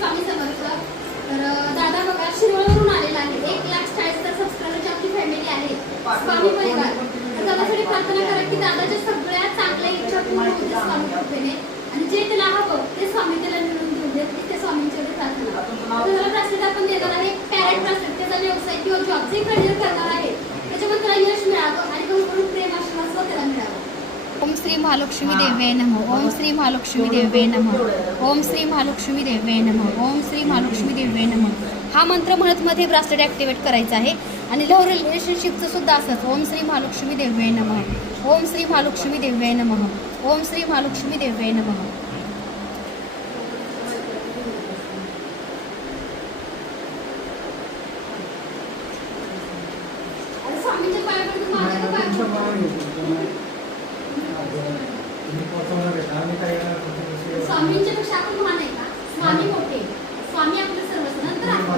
स्वामी समर्थ. तर दादा बघा शिरोळवरून आलेला आहे. 1,40,000 सबस्क्रायबरची आपली फॅमिली आहे स्वामी परिवार. तर दादासाठी प्रार्थना करा की दादाच्या सगळ्या चांगल्या इच्छा पूर्ण होतील स्वामी कृपेने आणि जे त्याला हवं ते स्वामी त्याला मिळवून देऊ देत. ते स्वामींच्याकडे प्रार्थना. तर त्याला ब्रासलेट आपण देणार आहे पॅरेट ब्रासलेट. त्याचा व्यवसाय किंवा जॉब जे करिअर करणार आहे त्याच्यामध्ये त्याला यश मिळावं आणि भरपूर प्रेम आशीर्वाद त्याला मिळावं. ओम श्री महालक्ष्मी देवे नमः. ओम श्री महालक्ष्मी देवे नमः. ओम श्री महालक्ष्मी देवे नमः. ओम श्री महालक्ष्मी देवे नमः. हा मंत्र म्हणत मध्ये ब्रासलेट ॲक्टिवेट करायचा आहे आणि लव्ह रिलेशनशिपचं सुद्धा असंच. ओम श्री महालक्ष्मी देवे नमः. ओम श्री महालक्ष्मी देवे नमः. ओम श्री महालक्ष्मी देवे नमः. आणि स्वामींच्या पायापर्यंत माझ्या पायापर्यंत स्वामींच्या पेक्षा आपण महान आहे का? स्वामी मोठे. स्वामी आपलं सर्वस्व. नंतर आपण